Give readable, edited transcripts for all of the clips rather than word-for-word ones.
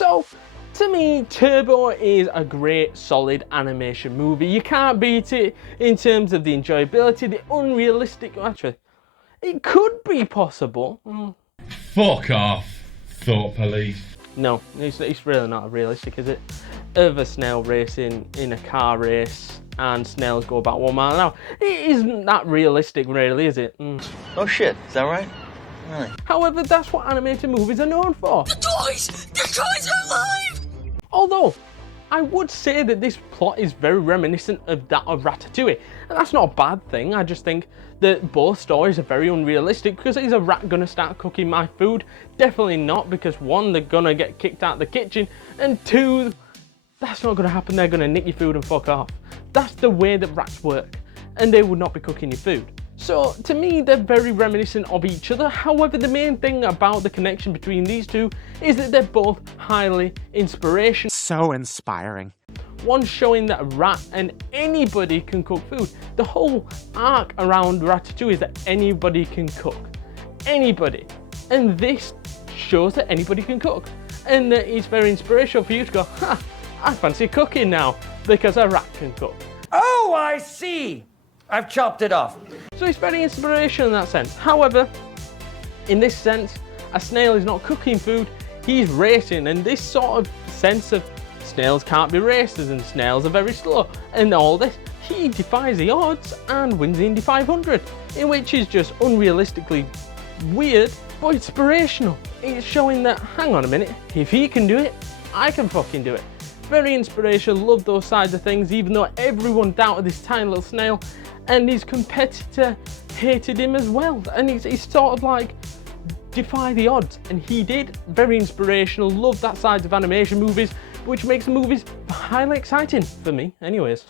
So, to me, Turbo is a great, solid animation movie. You can't beat it in terms of the enjoyability, the unrealistic. Actually, it could be possible. Fuck off, Thought Police. No, it's really not realistic, is it? Of a snail racing in a car race and snails go about 1 mile an hour. It isn't that realistic, really, is it? Oh shit, is that right? Really? However, that's what animated movies are known for. The toys are alive! Although, I would say that this plot is very reminiscent of that of Ratatouille. And that's not a bad thing. I just think that both stories are very unrealistic, because is a rat gonna start cooking my food? Definitely not, because one, they're gonna get kicked out of the kitchen, and two, that's not gonna happen. They're gonna nick your food and fuck off. That's the way that rats work, and they would not be cooking your food. So to me, they're very reminiscent of each other. However, the main thing about the connection between these two is that they're both highly inspirational. So inspiring. One showing that a rat and anybody can cook food. The whole arc around Ratatouille is that anybody can cook. Anybody. And this shows that anybody can cook. And that it's very inspirational for you to go, ha, I fancy cooking now, because a rat can cook. Oh, I see. I've chopped it off. So it's very inspirational in that sense. However, in this sense, a snail is not cooking food, he's racing. And this sort of sense of snails can't be racers and snails are very slow and all this, he defies the odds and wins the Indy 500, in which is just unrealistically weird but inspirational. It's showing that, hang on a minute, if he can do it, I can fucking do it. Very inspirational, love those sides of things, even though everyone doubted this tiny little snail, and his competitor hated him as well. And he's sort of like, defy the odds, and he did. Very inspirational, love that side of animation movies, which makes the movies highly exciting for me anyways.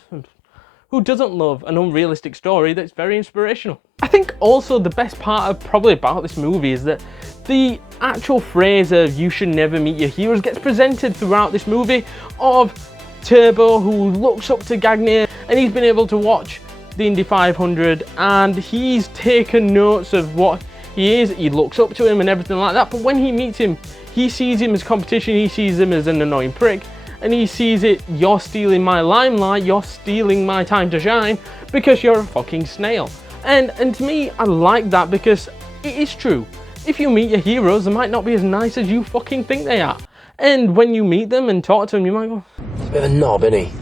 Who doesn't love an unrealistic story that's very inspirational? I think also the best part probably about this movie is that the actual phrase of "you should never meet your heroes" gets presented throughout this movie, of Turbo, who looks up to Gagne, and he's been able to watch the Indy 500 and he's taken notes of what he is. He looks up to him and everything like that, but when he meets him, he sees him as competition, he sees him as an annoying prick, and he sees it, you're stealing my limelight, you're stealing my time to shine because you're a fucking snail. And to me, I like that, because it is true. If you meet your heroes, they might not be as nice as you fucking think they are. And when you meet them and talk to them, you might go, He's a bit of a knob, isn't he?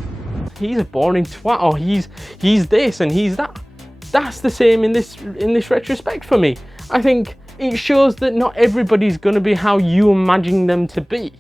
He's a boring twat, or he's this and he's that. That's the same in this retrospect for me. I think it shows that not everybody's gonna be how you imagine them to be.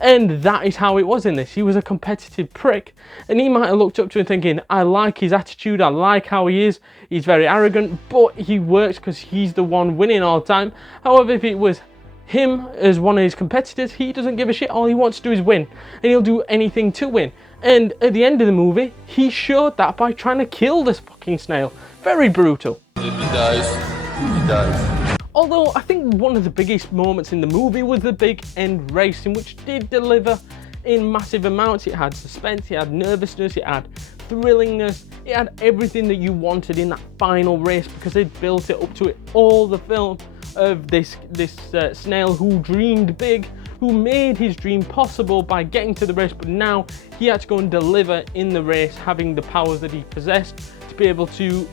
And that is how it was in this. He was a competitive prick, and he might have looked up to him thinking, I like his attitude, I like how he is, he's very arrogant, but he works because he's the one winning all the time. However, if it was him as one of his competitors, he doesn't give a shit. All he wants to do is win, and he'll do anything to win. And at the end of the movie, he showed that by trying to kill this fucking snail. Very brutal. He dies. Although I think one of the biggest moments in the movie was the big end race, in which did deliver in massive amounts. It had suspense, it had nervousness, it had thrillingness, it had everything that you wanted in that final race, because they built it up to it all the film of this snail who dreamed big, who made his dream possible by getting to the race, but now he had to go and deliver in the race, having the powers that he possessed to be able to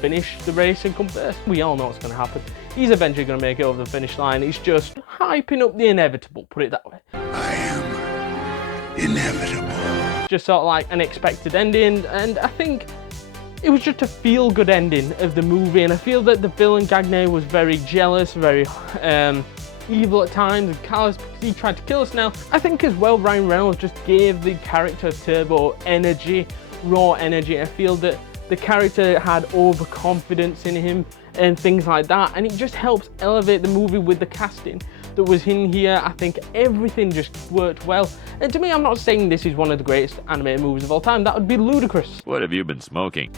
finish the race and come first. We all know what's going to happen. He's eventually going to make it over the finish line. He's just hyping up the inevitable, put it that way. I am inevitable. Just sort of like an expected ending, and I think it was just a feel-good ending of the movie, and I feel that the villain Gagne was very jealous, very evil at times and callous because he tried to kill us now. I think as well Ryan Reynolds just gave the character of Turbo energy, raw energy. I feel that the character had overconfidence in him and things like that, and it just helps elevate the movie with the casting that was in here. I think everything just worked well, and to me, I'm not saying this is one of the greatest animated movies of all time. That would be ludicrous. What have you been smoking?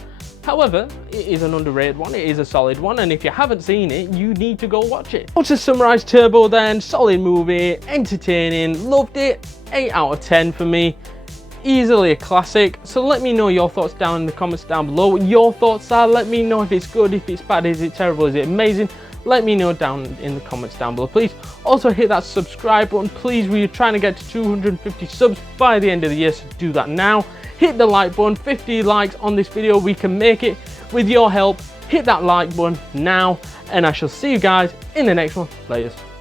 However, it is an underrated one, it is a solid one, and if you haven't seen it, you need to go watch it. Well, to summarise Turbo then, solid movie, entertaining, loved it, 8 out of 10 for me. Easily a classic. So let me know your thoughts down in the comments down below. What your thoughts are, let me know if it's good, if it's bad, is it terrible, is it amazing? let me know down in the comments down below. Please also hit that subscribe button. Please, we're trying to get to 250 subs by the end of the year, so do that now. Hit the like button, 50 likes on this video, we can make it with your help. Hit that like button now, and I shall see you guys in the next one. Laters.